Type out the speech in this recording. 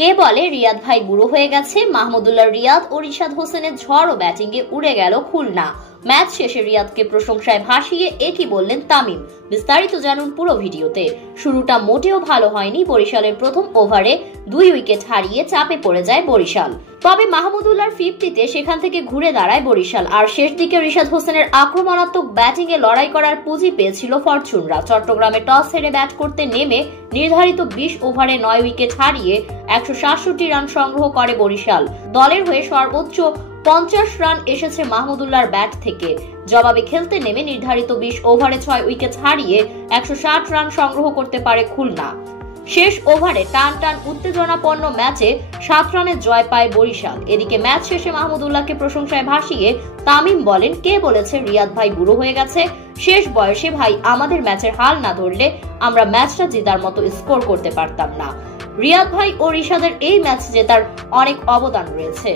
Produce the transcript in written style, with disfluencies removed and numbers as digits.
কে বলে রিয়াদ ভাই বুড়ো হয়ে গেছে? মাহমুদুল্লাহ রিয়াদ ও রিশাদ হোসেনের ঝড় ও ব্যাটিংয়ে উড়ে গেল খুলনা। ম্যাচ শেষে রিয়াদকে প্রশংসায় ভাসিয়ে একই বললেন তামিম। বিস্তারিত জানুন পুরো ভিডিওতে। শুরুটা মোটেও ভালো হয়নি। বরিশালের প্রথম ওভারে 2 উইকেট হারিয়ে চাপে পড়ে যায় বরিশাল। তবে মাহমুদুল্লাহর 50-তে সেখান থেকে ঘুরে দাঁড়ায় বরিশাল। আর শেষ দিকে রিশাদ হোসেনের আক্রমণাত্মক ব্যাটিংয়ে লড়াই করার পুঁজি পেয়েছিল ফরচুনরা। চট্টগ্রামে টস হেরে ব্যাট করতে নেমে নির্ধারিত 20 ওভারে 9 উইকেট হারিয়ে 167 রান সংগ্রহ করে বরিশাল। দলের হয়ে সর্বোচ্চ 50 রান এসেছে মাহমুদুল্লাহর ব্যাট থেকে। জবাবে খেলতে নেমে নির্ধারিত 20 ওভারে 6 উইকেট হারিয়ে 160 রান সংগ্রহ করতে পারে খুলনা। শেষ ওভারে টান টান উত্তেজনাপন্ন ম্যাচে 7 রানে জয় পায় বরিশাল। এদিকে ম্যাচ শেষে মাহমুদুল্লাহকে প্রশংসায় ভাসিয়ে তামিম বলেন, কে বলেছে রিয়াদ ভাই বুড়ো হয়ে গেছে? শেষ বয়সে ভাই আমাদের ম্যাচের হাল না ধরলে আমরা ম্যাচটা জেতার মতো স্কোর করতে পারতাম না। রিয়াদ ভাই ও রিশাদের এই ম্যাচ জেতার অনেক অবদান রয়েছে।